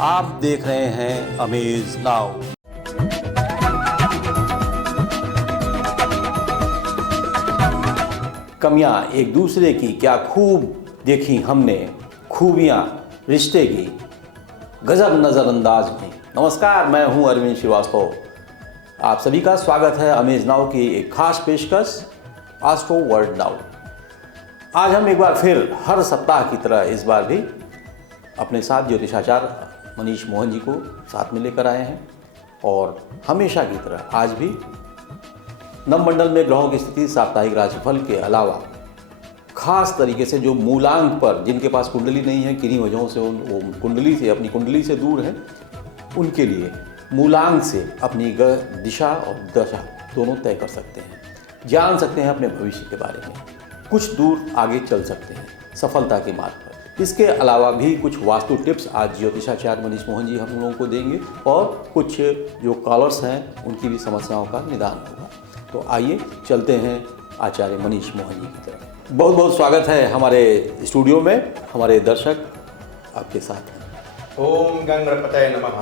आप देख रहे हैं अमेज नाउ। कमियां एक दूसरे की क्या खूब देखी हमने, खूबियां रिश्ते की गजब नज़रअंदाज में। नमस्कार, मैं हूं अरविंद श्रीवास्तव। आप सभी का स्वागत है अमेज नाउ की एक खास पेशकश एस्ट्रो वर्ल्ड नाउ। आज हम एक बार फिर हर सप्ताह की तरह इस बार भी अपने साथ ज्योतिषाचार्य मनीष मोहन जी को साथ में लेकर आए हैं और हमेशा की तरह आज भी नवमंडल में ग्रहों की स्थिति, साप्ताहिक राशिफल के अलावा खास तरीके से जो मूलांक पर जिनके पास कुंडली नहीं है, किन्हीं वजहों से वो कुंडली से अपनी कुंडली से दूर है, उनके लिए मूलांक से अपनी दिशा और दशा दोनों तय कर सकते हैं, जान सकते हैं अपने भविष्य के बारे में, कुछ दूर आगे चल सकते हैं सफलता के मार्ग पर। इसके अलावा भी कुछ वास्तु टिप्स आज ज्योतिषाचार्य मनीष मोहन जी हम लोगों को देंगे और कुछ जो कॉलर्स हैं उनकी भी समस्याओं का निदान होगा। तो आइए चलते हैं आचार्य मनीष मोहन जी की तरफ। बहुत बहुत स्वागत है हमारे स्टूडियो में। हमारे दर्शक आपके साथ हैं। ओम गंगणपतये नमः।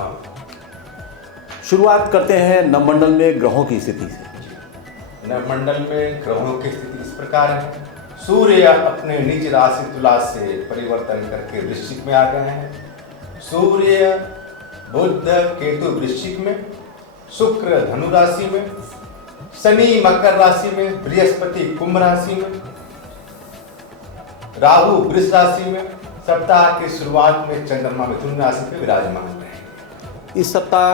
शुरुआत करते हैं नवमंडल में ग्रहों की स्थिति से। नवमंडल में ग्रहों की स्थिति इस प्रकार है। सूर्य अपने निज राशि तुला से परिवर्तन करके वृश्चिक में आ गए हैं। सूर्य बुध केतु वृश्चिक में, शुक्र धनु राशि में, शनि मकर राशि में, बृहस्पति कुंभ राशि में, राहु वृष राशि में। सप्ताह की शुरुआत में चंद्रमा मिथुन राशि में विराजमान रहेंगे। इस सप्ताह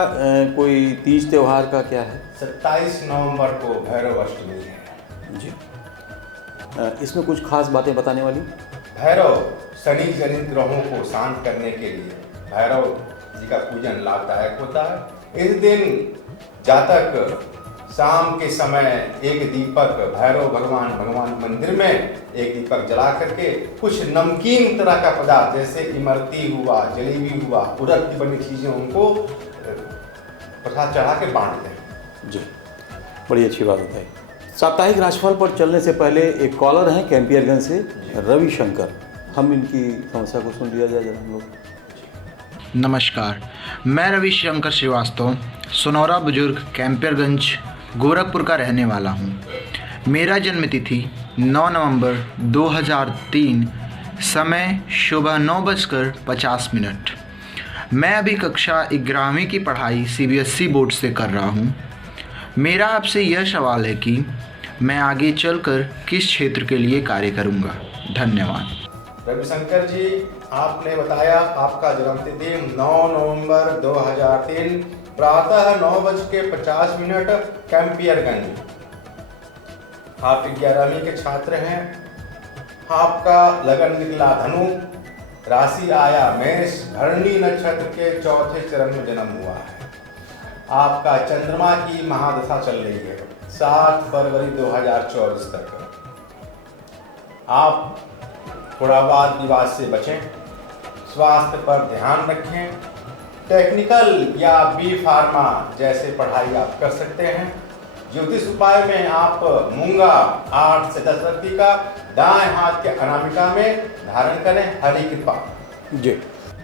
कोई तीज त्योहार का क्या है? 27 नवंबर को भैरव अष्टमी है जी। इसमें कुछ खास बातें बताने वाली? भैरव शनि जनित ग्रहों को शांत करने के लिए भैरव जी का पूजन लाभदायक होता है। इस दिन जातक शाम के समय एक दीपक भैरव भगवान मंदिर में एक दीपक जला करके कुछ नमकीन तरह का पदार्थ जैसे इमरती हुआ, जलेबी हुआ, उड़द की बनी चीजें उनको प्रसाद चढ़ा के बांट दें। जी, बड़ी अच्छी बात है। साप्ताहिक राशिफल पर चलने से पहले एक कॉलर हैं कैंपियरगंज से, रविशंकर। हम इनकी समस्या को सुन लिया जाए जरा हम लोग। नमस्कार, मैं रविशंकर श्रीवास्तव सोनौरा बुजुर्ग कैंपियरगंज गोरखपुर का रहने वाला हूँ। मेरा जन्म तिथि 9 नवंबर 2003, समय सुबह 9:50। मैं अभी कक्षा 11वीं की पढ़ाई CBSE बोर्ड से कर रहा हूँ। मेरा आपसे यह सवाल है कि मैं आगे चलकर किस क्षेत्र के लिए कार्य करूँगा। धन्यवाद। रविशंकर जी, आपने बताया आपका जन्म तिथि 9 नवंबर 2003 प्रातः 9:50 कैंपियरगंज। आप 11वीं के छात्र हैं। आपका लगन निकला धनु, राशि आया मेष, भरणी नक्षत्र के चौथे चरण में जन्म हुआ है। आपका चंद्रमा की महादशा चल रही है 7 फरवरी 2024 तक। आप थोड़ा वाद विवाद से बचें, स्वास्थ्य पर ध्यान रखें। टेक्निकल या बी फार्मा जैसे पढ़ाई आप कर सकते हैं। ज्योतिष उपाय में आप मूंगा 8 से 10 रत्ती का दाएं हाथ के अनामिका में धारण करें। हरि कृपा। जी,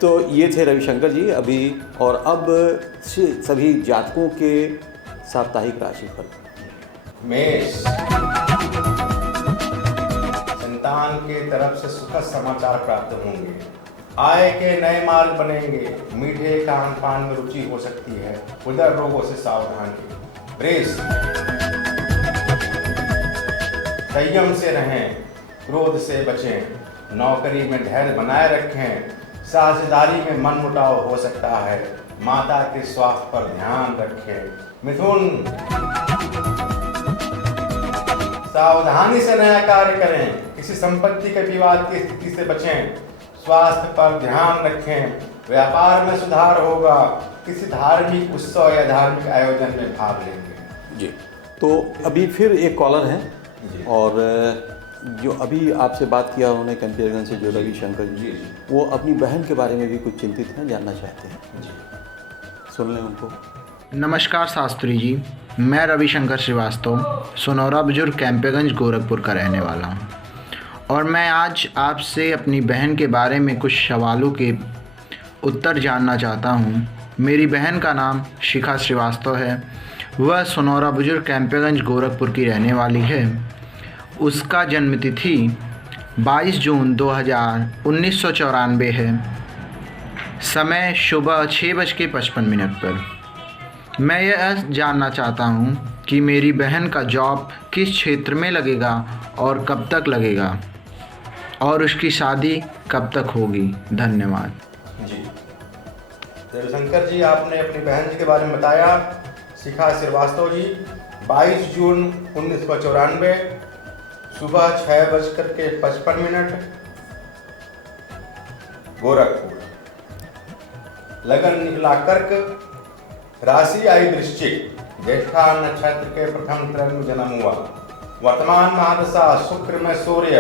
तो ये थे रविशंकर जी अभी। और अब सभी जातकों के साप्ताहिक राशिफल। मेष, संतान के तरफ से सुखद समाचार प्राप्त होंगे। आय के नए मार्ग बनेंगे। मीठे खान पान में रुचि हो सकती है। उदर रोगों से सावधानी। वृष, संयम से रहें, क्रोध से बचें। नौकरी में धैर्य बनाए रखें। साझेदारी में मनमुटाव हो सकता है। माता के स्वास्थ्य पर ध्यान रखें। मिथुन, सावधानी से नया कार्य करें। किसी संपत्ति के विवाद की स्थिति से बचें। स्वास्थ्य पर ध्यान रखें। व्यापार में सुधार होगा। किसी धार्मिक उत्सव या धार्मिक आयोजन में भाग लेंगे। जी, तो अभी फिर एक कॉलर हैं और जो अभी आपसे बात किया उन्होंने कैंपियरगंज से, जो रविशंकर जी, वो अपनी बहन के बारे में भी कुछ चिंतित हैं, जानना चाहते हैं। जी, सुन लें उनको। नमस्कार शास्त्री जी, मैं रविशंकर श्रीवास्तव सोनौरा बुजुर्ग कैंपियरगंज गोरखपुर का रहने वाला हूँ और मैं आज आपसे अपनी बहन के बारे में कुछ सवालों के उत्तर जानना चाहता हूँ। मेरी बहन का नाम शिखा श्रीवास्तव है। वह सोनौरा बुजुर्ग कैंपियरगंज गोरखपुर की रहने वाली है। उसका जन्मतिथि 22 जून 1994 है। समय सुबह 6:55 पर। मैं यह जानना चाहता हूँ कि मेरी बहन का जॉब किस क्षेत्र में लगेगा और कब तक लगेगा, और उसकी शादी कब तक होगी। धन्यवाद। जी देवशंकर जी, आपने अपनी बहन जी के बारे में बताया। शिखा श्रीवास्तव जी 22 जून 1994 सुबह 6:55 गोरखपुर। लगन निकला कर्क, राशि आई वृश्चिक, ज्येष्ठा नक्षत्र के प्रथम चरण में जन्म हुआ। वर्तमान महादशा शुक्र में सूर्य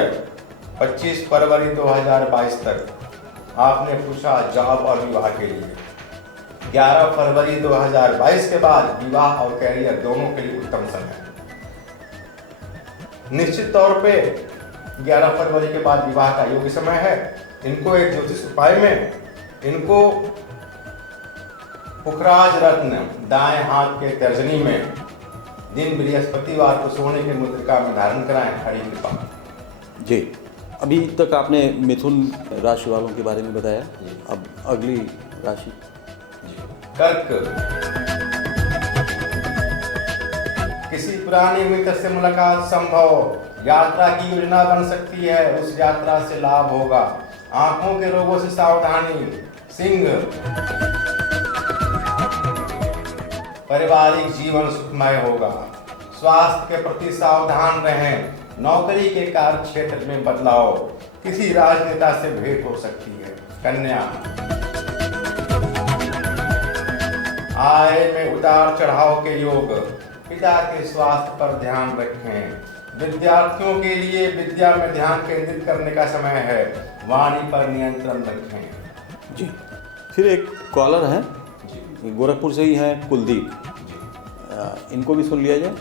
25 फरवरी 2022 तक। आपने पूछा जॉब और विवाह के लिए। 11 फरवरी 2022 के बाद विवाह और कैरियर दोनों के लिए उत्तम समय। निश्चित तौर पे 11 फरवरी के बाद विवाह का योग्य समय है। इनको एक ज्योतिष उपाय में इनको पुखराज रत्न दाएं हाथ के तर्जनी में दिन बृहस्पतिवार को सोने के मुद्रिका में धारण कराएं। हरि कृपा। जी, अभी तक आपने मिथुन राशि वालों के बारे में बताया। अब अगली राशि कर्क। किसी पुराने मित्र से मुलाकात संभव। यात्रा की योजना बन सकती है, उस यात्रा से लाभ होगा। आंखों के रोगों से सावधानी। सिंह। पारिवारिक जीवन सुखमय होगा। स्वास्थ्य के प्रति सावधान रहें। नौकरी के कार्य क्षेत्र में बदलाव। किसी राजनेता से भेंट हो सकती है। कन्या। आय में उतार चढ़ाव के योग। पिता के स्वास्थ्य पर ध्यान रखें। विद्यार्थियों के लिए विद्या में ध्यान केंद्रित करने का समय है। वाणी पर नियंत्रण रखें। जी, फिर एक कॉलर है जी, गोरखपुर से ही हैं, कुलदीप। इनको भी सुन लिया जाए।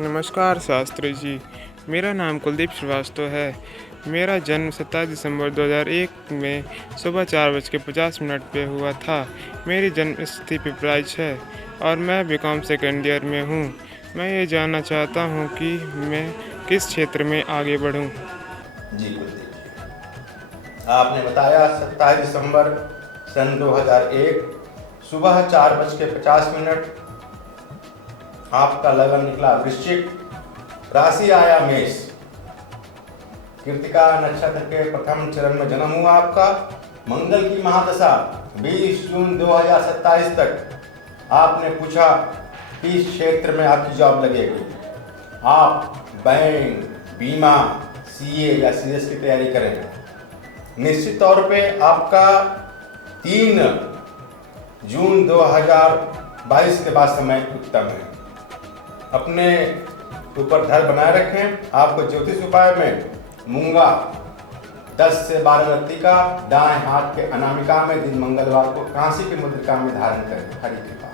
नमस्कार शास्त्री जी, मेरा नाम कुलदीप श्रीवास्तव है। मेरा जन्म 27 दिसंबर 2001 में सुबह 4:50 पे हुआ था। मेरी जन्म स्थिति पिपराइच है और मैं बीकॉम सेकेंड ईयर में हूँ। मैं ये जानना चाहता हूँ कि मैं किस क्षेत्र में आगे बढ़ूँ। जी कुलदीप जी, आपने बताया 27 दिसंबर सन 2001 सुबह 4:50 आपका लगन निकला वृश्चिक, राशि आया मेष। कृतिका नक्षत्र के प्रथम चरण में जन्म हुआ आपका। मंगल की महादशा 20 जून 2027 तक। आपने पूछा किस क्षेत्र में आपकी जॉब लगेगी। आप बैंक, बीमा, सीए या सीएस की तैयारी करें। निश्चित तौर पे आपका 3 जून 2022 के बाद समय उत्तम है। अपने ऊपर धैर्य बनाए रखें। आपको ज्योतिष उपाय में मूंगा 10 से 12 रत्ती का दाएं हाथ के अनामिका में दिन मंगलवार को कांसी की मुद्रिका में धारण करें। हरि कृपा।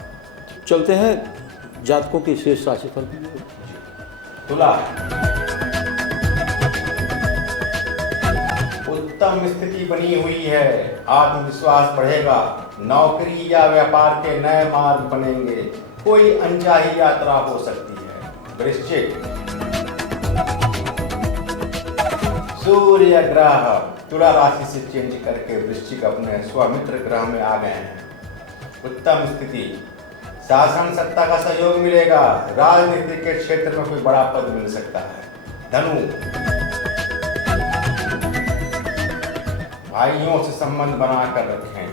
चलते हैं जातकों की शेष राशिफल। तुला। उत्तम स्थिति बनी हुई है। आत्मविश्वास बढ़ेगा। नौकरी या व्यापार के नए मार्ग बनेंगे। कोई अनचाही यात्रा हो सकती है। वृश्चिक। सूर्य ग्रह तुला राशि से चेंज करके वृश्चिक अपने स्वमित्र ग्रह में आ गए हैं। उत्तम स्थिति। शासन सत्ता का सहयोग मिलेगा। राजनीति के क्षेत्र में कोई बड़ा पद मिल सकता है। धनु। भाइयों से संबंध बनाकर रखें।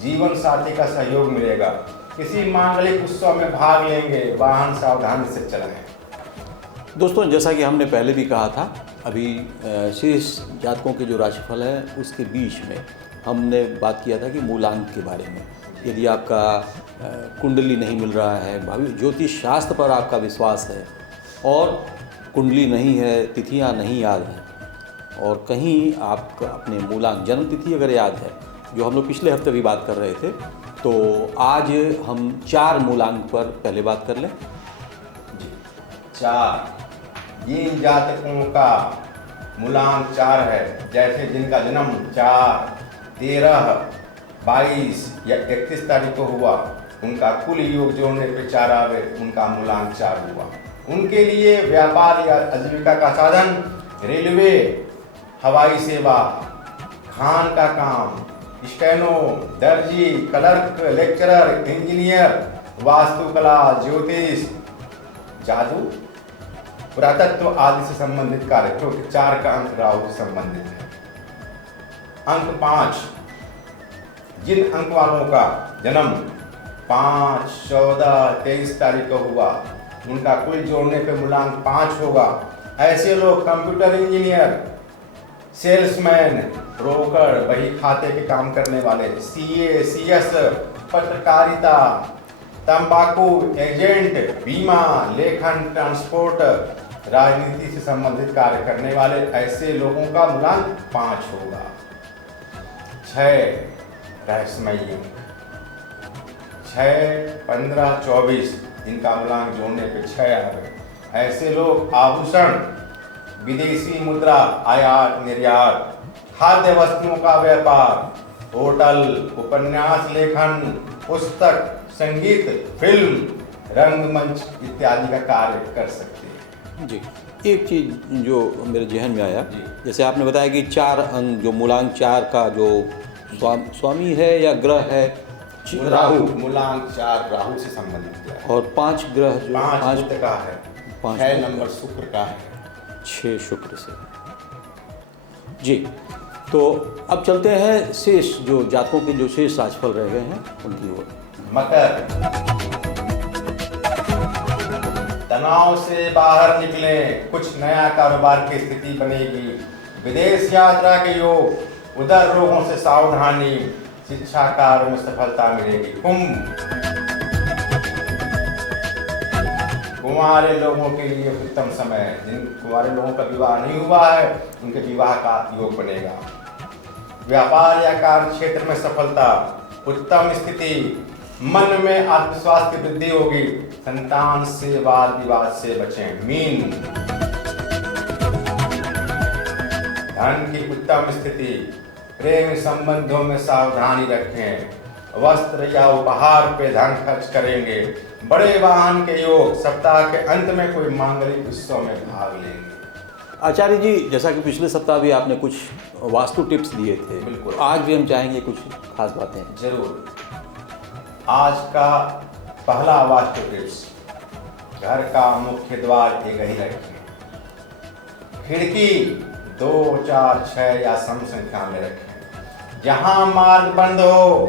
जीवन साथी का सहयोग मिलेगा। किसी मांगलिक उत्सव में भाग लेंगे। वाहन सावधानी से चलाएं। दोस्तों, जैसा कि हमने पहले भी कहा था, अभी शेष जातकों के जो राशिफल है उसके बीच में हमने बात किया था कि मूलांक के बारे में। यदि आपका कुंडली नहीं मिल रहा है, भावी ज्योतिष शास्त्र पर आपका विश्वास है और कुंडली नहीं है, तिथियां नहीं याद हैं, और कहीं आपका अपने मूलांक जन्म तिथि अगर याद है, जो हम लोग पिछले हफ्ते भी बात कर रहे थे, तो आज हम 4 मूलांक पर पहले बात कर लें। जी 4 जिन जातकों का मूलांक 4 है। जैसे जिनका जन्म 4, 13, 22 या 31 तारीख को हुआ, उनका कुल योग जोड़ने पे 4 आवे, उनका मूलांक 4 हुआ। उनके लिए व्यापार या आजीविका का साधन रेलवे, हवाई सेवा, खान का काम, स्टेनो, दर्जी, क्लर्क, लेक्चरर, इंजीनियर, वास्तुकला, ज्योतिष, जादू, पुरातत्व आदि से संबंधित कार्य, क्योंकि 4 का अंक राहु से संबंधित है। अंक 5, जिन अंक वालों का जन्म 5, 14, 23 तारीख को हुआ, उनका कुल जोड़ने पे मूलांक 5 होगा। ऐसे लोग कंप्यूटर इंजीनियर, सेल्समैन, ब्रोकर, बही खाते के काम करने वाले, सीए, सीएस, पत्रकारिता, तंबाकू एजेंट, बीमा, लेखन, ट्रांसपोर्ट, राजनीति से संबंधित कार्य करने वाले ऐसे लोगों का मूलांक 5 होगा। 6 रहस्यमयी अंक 6, 15, 24, इनका मूलांक जोड़ने पे 6 आ गए। ऐसे लोग आभूषण, विदेशी मुद्रा, आयात निर्यात, खाद्य वस्तुओं का व्यापार, होटल, उपन्यास लेखन, पुस्तक, संगीत, फिल्म, रंगमंच इत्यादि का कार्य कर सकते हैं। जी, एक चीज़ जो मेरे जहन में आया, जी। जैसे आपने बताया कि 4 अंक जो मूलांक 4 का जो स्वामी है या ग्रह है राहु, मूलांक 4 राहु से संबंधित है और 5 ग्रह जो 5 बुध का है, 5 6 नंबर शुक्र का है, 6 शुक्र से। जी, तो अब चलते हैं शेष जो जातकों के जो शेष राशिफल रह गए हैं उनकी ओर। मकर, तनाव से बाहर निकले, कुछ नया कारोबार की स्थिति बनेगी, विदेश यात्रा के योग, उदर रोगों से सावधानी, शिक्षा कार्य में सफलता मिलेगी। कुंभ, कुंवारे लोगों के लिए उत्तम समय है। जिन कुंवारे लोगों का विवाह नहीं हुआ है, उनके विवाह का योग बनेगा। व्यापार या कार्य क्षेत्र में सफलता, उत्तम स्थिति, मन में आत्मविश्वास की वृद्धि होगी। संतान से वाद विवाद से बचें। मीन, धन की उत्तम स्थिति, प्रेम संबंधों में सावधानी रखें। वस्त्र या उपहार पे धन खर्च करेंगे। बड़े वाहन के योग, सप्ताह के अंत में कोई मांगलिक उत्सव में भाग लेंगे। आचार्य जी, जैसा कि पिछले सप्ताह भी आपने कुछ वास्तु टिप्स दिए थे, बिल्कुल। आज भी हम चाहेंगे कुछ खास बातें। जरूर। आज का पहला वास्तु टिप्स, घर का मुख्य द्वार एक ही रखें। खिड़की 2, 4, 6 या सम संख्या में रखें। जहां मार्ग बंद हो,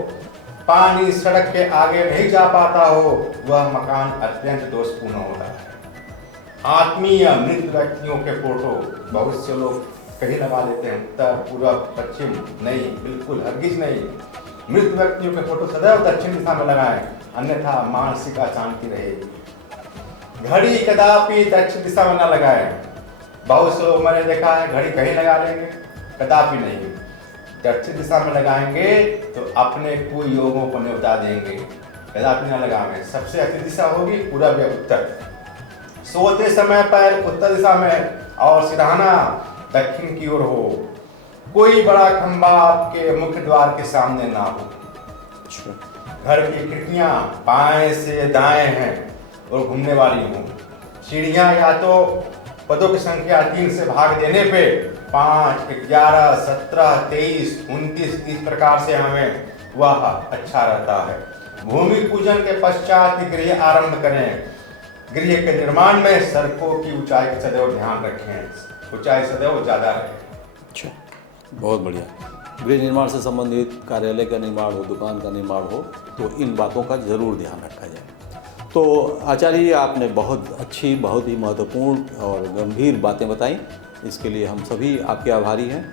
पानी सड़क के आगे नहीं जा पाता हो, वह मकान अत्यंत दोषपूर्ण होता है। आत्मीय मृत व्यक्तियों के फोटो बहुत से लोग कहीं लगा लेते हैं, उत्तर, पूर्व, पश्चिम, नहीं, बिल्कुल हरगिज नहीं। मृत व्यक्तियों के फोटो सदैव दक्षिण दिशा में लगाएं, अन्यथा मानसिक अशांति रहेगी। घड़ी कदापि दक्षिण दिशा में न लगाएं। बहुत से लोग मैंने देखा है घड़ी कहीं लगा लेंगे, कदापि नहीं। दक्षिण दिशा में लगाएंगे तो अपने कोई योगों को न्योता देंगे, कदापि न लगाएं। सबसे अच्छी दिशा होगी पूरब या उत्तर। सोते समय पैर उत्तर दिशा में और सिरहाना दक्षिण की ओर हो। कोई बड़ा खंभा आपके मुख्य द्वार के सामने ना हो। घर की खिड़कियां बाएं से दाएं हैं और घूमने वाली हों। सीढ़ियां या तो पदों की संख्या 3 से भाग देने पे 5, 11, 17, 23, 29 इस प्रकार से हमें वह अच्छा रहता है। भूमि पूजन के पश्चात गृह आरंभ करें। गृह के निर्माण में सड़कों की ऊंचाई का सदैव ध्यान रखें, ऊंचाई सदैव ज़्यादा रहे। अच्छा, बहुत बढ़िया। गृह निर्माण से संबंधित कार्यालय का निर्माण हो, दुकान का निर्माण हो, तो इन बातों का ज़रूर ध्यान रखा जाए। तो आचार्य, आपने बहुत अच्छी, बहुत ही महत्वपूर्ण और गंभीर बातें बताई। इसके लिए हम सभी आपके आभारी हैं।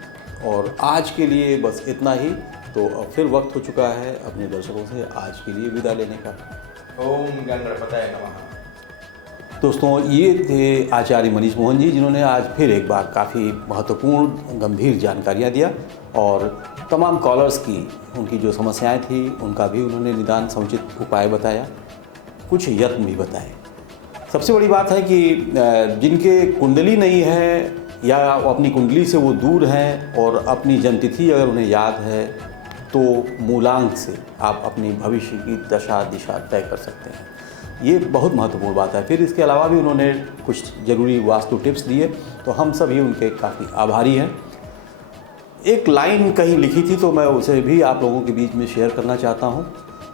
और आज के लिए बस इतना ही। तो अब फिर वक्त हो चुका है अपने दर्शकों से आज के लिए विदा लेने का। ओम गणपतये नमः। दोस्तों, ये थे आचार्य मनीष मोहन जी, जिन्होंने आज फिर एक बार काफ़ी महत्वपूर्ण गंभीर जानकारियाँ दिया और तमाम कॉलर्स की उनकी जो समस्याएं थी उनका भी उन्होंने निदान समुचित उपाय बताया, कुछ यत्न भी बताए। सबसे बड़ी बात है कि जिनके कुंडली नहीं है या अपनी कुंडली से वो दूर हैं और अपनी जन्मतिथि अगर उन्हें याद है तो मूलांक से आप अपनी भविष्य की दशा दिशा तय कर सकते हैं। ये बहुत महत्वपूर्ण बात है। फिर इसके अलावा भी उन्होंने कुछ ज़रूरी वास्तु टिप्स दिए, तो हम सभी उनके काफ़ी आभारी हैं। एक लाइन कहीं लिखी थी तो मैं उसे भी आप लोगों के बीच में शेयर करना चाहता हूँ।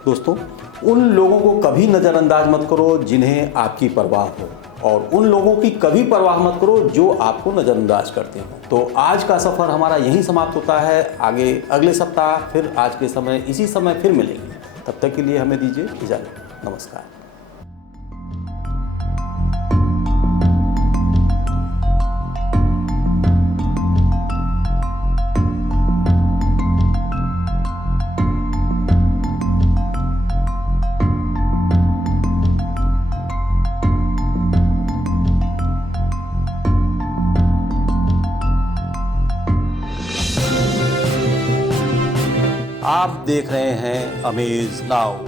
दोस्तों, उन लोगों को कभी नज़रअंदाज मत करो जिन्हें आपकी परवाह हो, और उन लोगों की कभी परवाह मत करो जो आपको नज़रअंदाज करते हो। तो आज का सफ़र हमारा यहीं समाप्त होता है। आगे अगले सप्ताह फिर आज के समय इसी समय फिर मिलेंगे। तब तक के लिए हमें दीजिए इजाज़त। नमस्कार। आप देख रहे हैं अमेज नाउ।